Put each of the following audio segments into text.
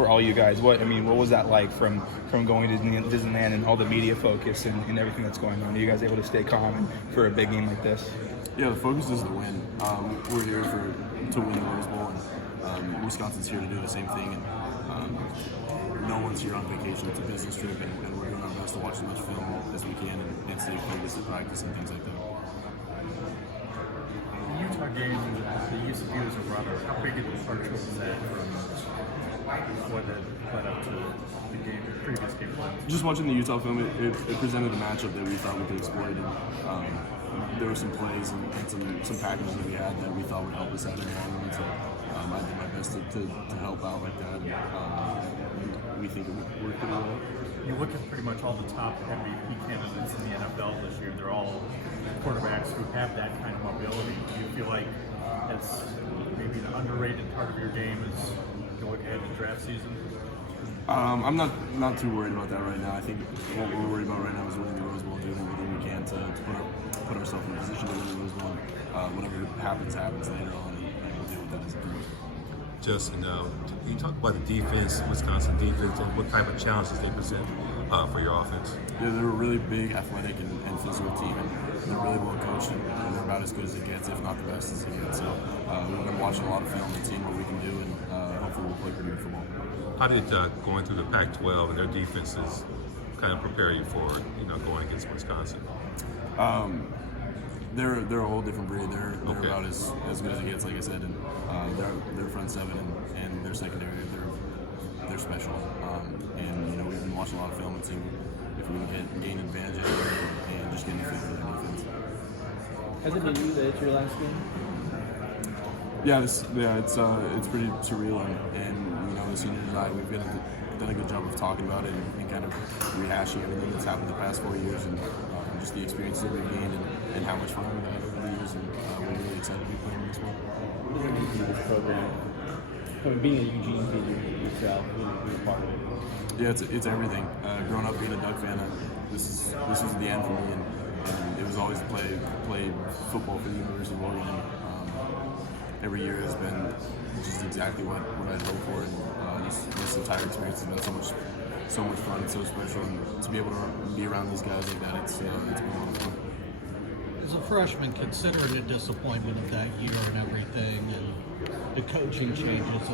for all you guys. What was that like from going to Disneyland and all the media focus and everything that's going on? Are you guys able to stay calm for a big game like this? Yeah, the focus is to win. We're here to win the Rose Bowl, and Wisconsin's here to do the same thing. And no one's here on vacation. It's a business trip, and we're doing our best to watch as much film as we can and stay focused at practice and things like that. The Utah game that they used to view as a runner, how big a departure was that from what had led up to the game, the previous game plan? Just watching the Utah film, it presented a matchup that we thought we could exploit. And, there were some plays and some packages that we had that we thought would help us out in the long run. So I did my best to help out like that. And we think it worked pretty well. You look at pretty much all the top MVP candidates in the NFL this year. They're all quarterbacks who have that kind of mobility. Do you feel like that's maybe an underrated part of your game as you look ahead to draft season? I'm not too worried about that right now. I think what we're worried about right now is winning the Rose Bowl, doing everything we can to put ourselves in a position to win the Rose Bowl. Whatever happens later on, and we'll deal with that as a group. Justin, can you talk about the defense, Wisconsin defense, and what type of challenges they present for your offense? Yeah, they're a really big, athletic, and physical team, and they're really well coached, and they're about as good as it gets, if not the best as it gets. So we're going to watch a lot of film and seeing what we can do, and hopefully we'll play pretty good football. How did going through the Pac-12 and their defenses kind of prepare you for going against Wisconsin? They're a whole different breed. They're Okay. about as good as it gets, like I said, and their front seven and their secondary, they're special. And we've been watching a lot of film and seeing if we can gain advantage and just get in the field for the defense. Has it been you that it's your last game? Yeah, it's pretty surreal, and the seniors and I, we've done a good job of talking about it and kind of rehashing everything that's happened the past 4 years and just the experiences that we've gained and how much fun we've had over the years, and we're really excited to be playing this one. What do you think of this program? Being a Eugene kid yourself, being a part of it. Yeah, it's everything. Growing up being a Duck fan, this was the end for me, and it was always to play football for the University of Oregon. Every year has been just exactly what I'd hoped for, and this entire experience has been so much fun, so special, and to be able to be around these guys like that, it's been a lot of fun. As a freshman, consider it a disappointment of that year and everything, and the coaching changes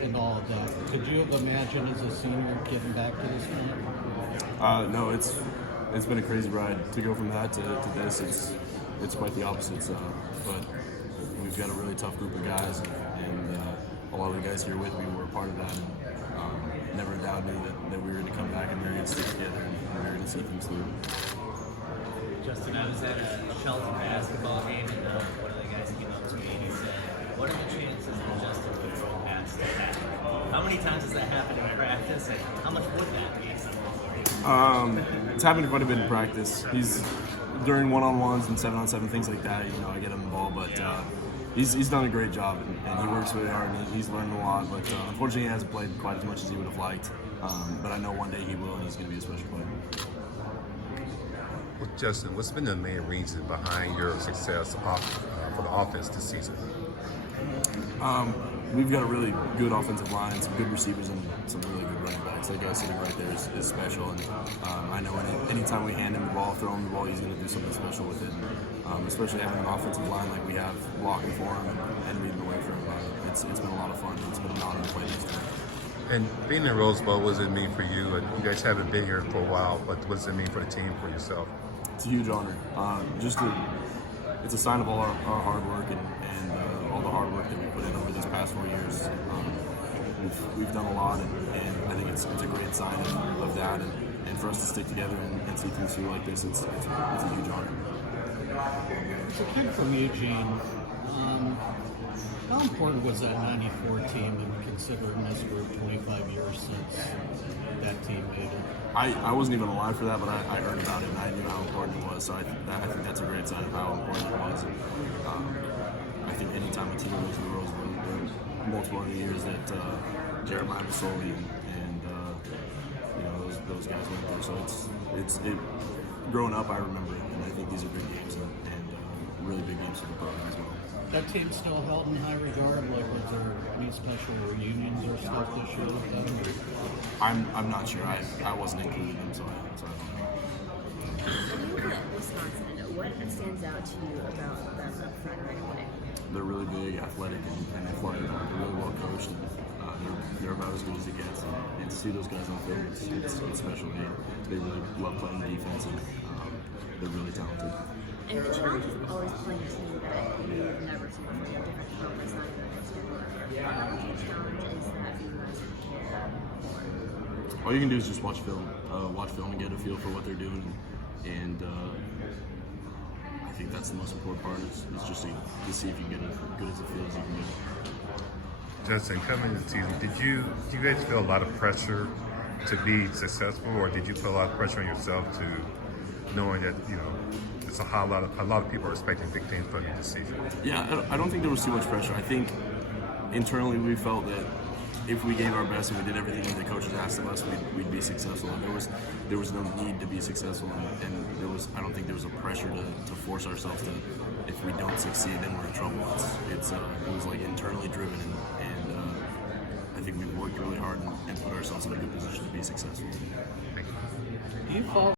and all of that. Could you have imagined as a senior getting back to this point? No, it's been a crazy ride to go from that to this. It's quite the opposite. But we've got a really tough group of guys, and a lot of the guys here with me were a part of that. And never doubted me that we were going to come back and we were going to stick together and we were going to see things through. Justin, I was at a Shelton basketball game, and one of the guys came up to me and he said, "What are the chances that Justin would throw a pass to that?" How many times has that happened in practice, and how much would that be? It's happened quite a bit in practice. He's during one-on-ones and 7-on-7 things like that. I get him the ball, but he's done a great job, and he works really hard, and he's learned a lot. But unfortunately, he hasn't played quite as much as he would have liked. But I know one day he will, and he's going to be a special player. Well, Justin, what's been the main reason behind your success for the offense this season? We've got a really good offensive line, some good receivers, and some really good running backs. That guy sitting right there is special, and I know anytime we hand him the ball, throw him the ball, he's going to do something special with it. Especially having an offensive line like we have, blocking for him and leading the way for him. It's been a lot of fun. It's been an honor to play this game. And being in Rose Bowl, what does it mean for you? And you guys haven't been here for a while, but what does it mean for the team, for yourself? It's a huge honor. It's a sign of all our hard work and all the hard work that we put in over these past 4 years. We've done a lot, and I think it's a great sign of that. And for us to stick together and see things through like this, it's a huge honor. So, kid from Eugene, how important was that '94 team, and considering this group 25 years since that team made it? I wasn't even alive for that, but I heard about it and I knew how important it was. So I think that's a great sign of how important it was. I think anytime a team goes to the Rose Bowl, there are multiple other years that Jeremiah Masoli and those guys went there. So it's growing up, I remember it, and I think these are big games and really big games for the program as well. That team still held in high regard. Like, was there any special reunions or stuff this year with them? I'm not sure. I wasn't included in them, so I don't know. When you look at Wisconsin, what stands out to you about them up front right away? They're really big, athletic, and athletic. They're really well coached. And, they're about as good as it gets. And to see those guys on the field, it's special. They really love playing defense, and they're really talented. And the challenge is always playing a team that you've never seen before. You have different problems, not even understand. How huge challenge is that for you guys? All you can do is just watch film and get a feel for what they're doing, and I think that's the most important part is just to see if you can get as good as a feel as you can get. Justin, coming into the season, did you guys feel a lot of pressure to be successful, or did you put a lot of pressure on yourself to knowing that it's a lot of people are expecting big things from you this season? Yeah, I don't think there was too much pressure. I think internally we felt that if we gave our best and we did everything that the coaches asked of us, we'd be successful. And there was no need to be successful, and I don't think there was a pressure to force ourselves to. If we don't succeed, then we're in trouble. It was like internally driven, and I think we've worked really hard and put ourselves in a good position to be successful. Do you fall